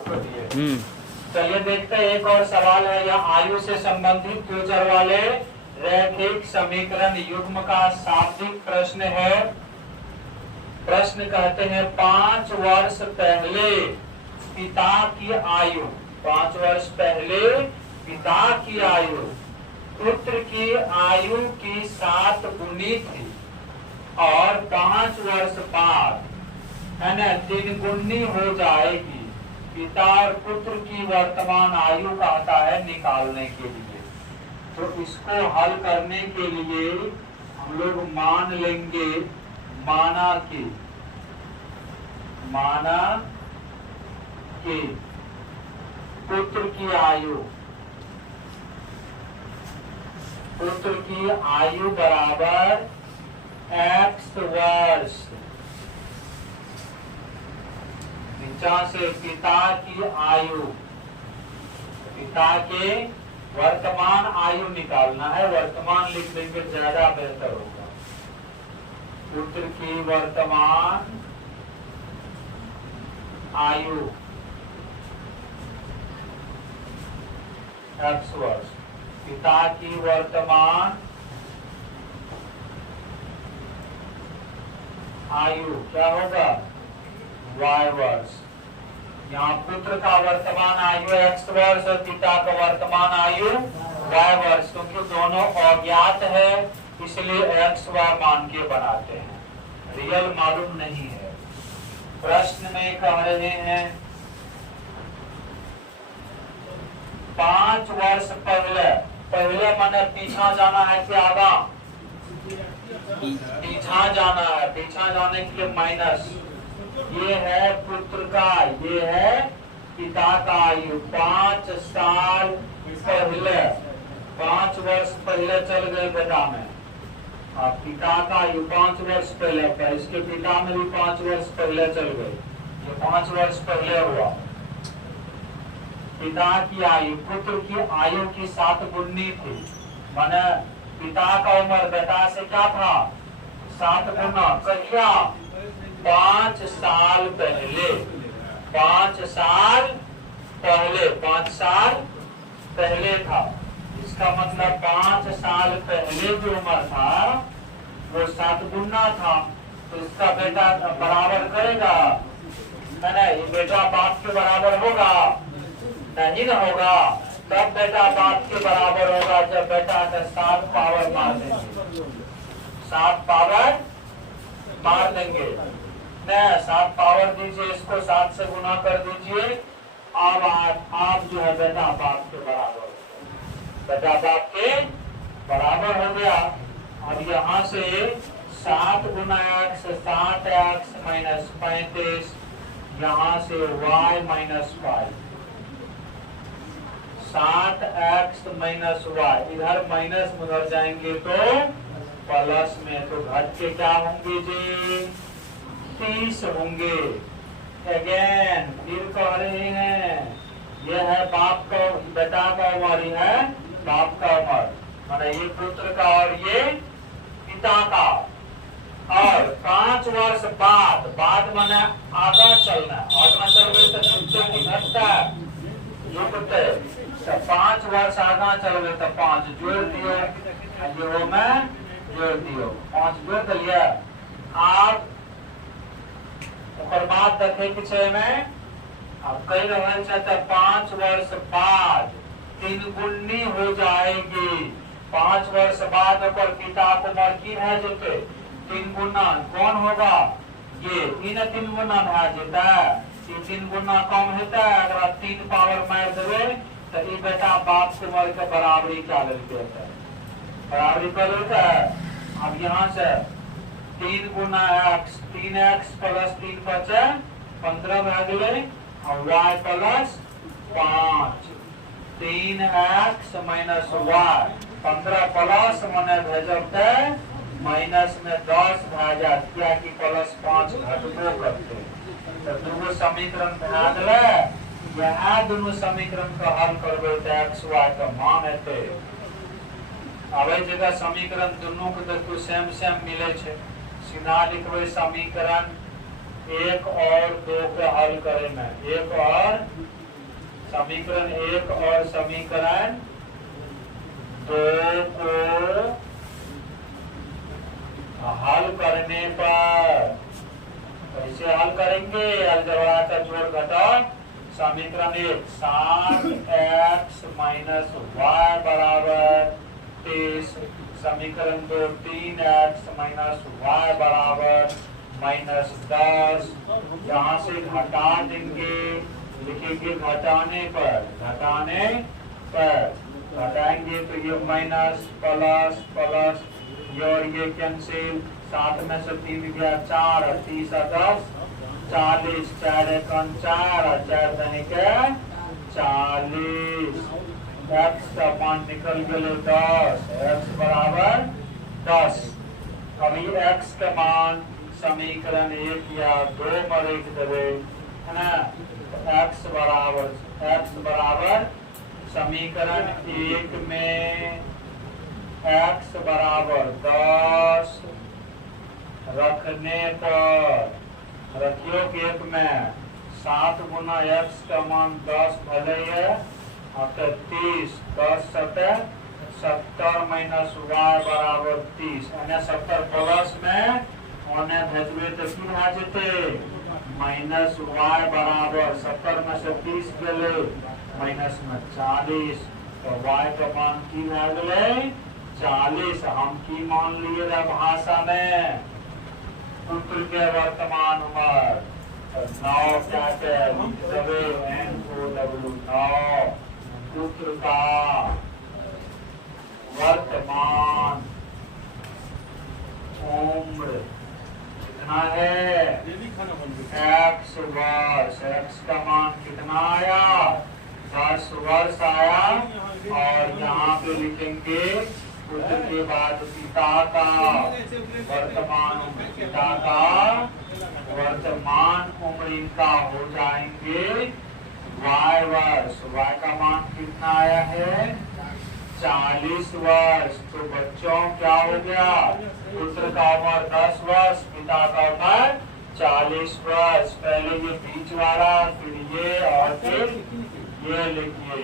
चलिए देखते हैं, एक और सवाल है। यह आयु से संबंधित फ्यूचर वाले रैखिक समीकरण युग्म का शाब्दिक प्रश्न है। प्रश्न कहते हैं 5 वर्ष पहले पिता की आयु, 5 वर्ष पहले पिता की आयु पुत्र की आयु की 7 गुनी थी और 5 वर्ष बाद है ना 3 गुनी हो जाएगी। पिता और पुत्र की वर्तमान आयु कहता है निकालने के लिए। तो इसको हल करने के लिए हम लोग मान लेंगे, माना कि पुत्र की आयु बराबर x वर्ष। नीचा से पिता की आयु, पिता के वर्तमान आयु निकालना है। वर्तमान लिख देंगे ज्यादा बेहतर होगा। पुत्र की वर्तमान आयु x वर्ष, पिता की वर्तमान आयु क्या होगा y वर्ष। यहाँ पुत्र का वर्तमान आयु x वर्ष और पिता का वर्तमान आयु y वर्ष, क्योंकि दोनों अज्ञात है इसलिए x y मान के बनाते हैं, रियल मालूम नहीं है। प्रश्न में कह रहे हैं 5 वर्ष पहले माने पीछा जाना है कि आगा? पीछा जाना है। पीछा जाने के लिए माइनस, ये है पुत्र का, ये है पिता का आयु। 5 साल पहले, 5 वर्ष पहले चल गए बेटा में। पिता का आयु 5 वर्ष पहले था, इसके पिता में भी 5 वर्ष पहले चल गए। ये 5 वर्ष पहले हुआ। पिता की आयु पुत्र की आयु की 7 गुनी थी, माने पिता का उम्र बेटा से क्या था 7 गुना। क्या 5 साल पहले, 5 साल पहले, 5 साल पहले था। इसका मतलब 5 साल पहले जो उम्र था वो 7 गुना था। तो इसका बेटा बराबर करेगा नहीं? ये बेटा बाप के बराबर होगा नहीं ना होगा। तब बेटा बाप के बराबर होगा जब बेटा का 7 पावर मार देंगे, 7 पावर मार देंगे। 7 पावर दीजिए, इसको 7 से गुना कर दीजिए। अब आप जो है बेटा बाप के बराबर, बेटा बाप के बराबर हो गया। और यहाँ से 7 गुना x 7x माइनस 35, यहाँ से y minus 5, 7x minus y, इधर माइनस उधर जाएंगे तो प्लस में, तो घट के क्या होंगे जी 30 होंगे। अगेन फिर कह रहे हैं ये है बाप का, बेटा का उम्र, ये है बाप का उम्र, माने ये पुत्र का और ये पिता का। और 5 वर्ष बाद माने आगा चलना, आगा चल गए तो छूटते नहीं घटता, जुटते। तो 5 वर्ष आगा चल गए तो 5 जोड़ दियो, जो में जोड़ दियो, 5 जोड़ दिया। आप बात देखे पीछे में अब कह रहे थे 5 वर्ष बाद 3 गुनी हो जाएगी। 5 वर्ष बाद और पिता को उम्र की रह जेते 3 गुना, कौन होगा ये 3 गुना भा जेता। 3 गुना कम होता है, अगर 3 पावर मार देवे तो ये बेटा बाप के उम्र के बराबरी क्या लेते है, बराबरी कर लेता है। अब यहाँ से 3 गुना x, 3x प्लस 3 बचे 15 भागले और y plus 5, 3x minus y, 15 plus मने भेजते माइनस में 10 भाजा क्या कि प्लस 5 घटबो करते। तो दोनों समीकरण बना दे, यह दोनों समीकरण का हल करबे तो x y का मान हेते। अब जगह समीकरण दोनों के देखो सेम मिले छे, सीधा लिखबे समीकरण 1 और 2 के हल करे में, 1 और समीकरण 1 और समीकरण 2 को हल करने पर कैसे हल करेंगे? अलजेब्रा का जोड़ घटाव। समीकरण 1 7x माइनस वाई बराबर 23। समीकरण 2 3x माइनस वाई बराबर -10। यहाँ से घटा देंगे, लिखेंगे घटाने पर घटाएंगे तो ये माइनस प्लस प्लस ये और ये कैंसिल। 7 में से 3 गया 4 और 30 और 10 40। 4 एकम 4 और 4 धनी के 40। x का मान निकल गए 10। x बराबर 10। अभी x का मान समीकरण 1 या 2 में लिख देवे है ना। x बराबर समीकरण 1 में x बराबर 10 रखने पर रखियो कि 1 में 7 गुना x का मान 10 भले है और 30। 10 70 माइनस y बराबर 30 यानी 70 प्लस में होने भेजबे तो की आ जेते माइनस y बराबर 70 में से 30 गले माइनस में 40 तो y का मान की आ गए 40। हम की मान लिए रहे भाषा में पुत्र के वर्तमान उम्र 9 क्या देवे NOW 9 पुत्र का वर्तमान उम्र कितना है? x वर्ष। x का मान कितना आया? 10 वर्ष आया। और यहाँ पे लिखेंगे पुत्र के बाद पिता का वर्तमान उम्र। पिता का वर्तमान उम्र इनका हो जाएंगे y वर्ष। y का मान कितना आया है? 40 वर्ष। तो बच्चों क्या हो गया? पुत्र का उम्र 10 वर्ष, पिता का उम्र 40 वर्ष। पहले ये बीच वाला, फिर ये और फिर ये लिखिए।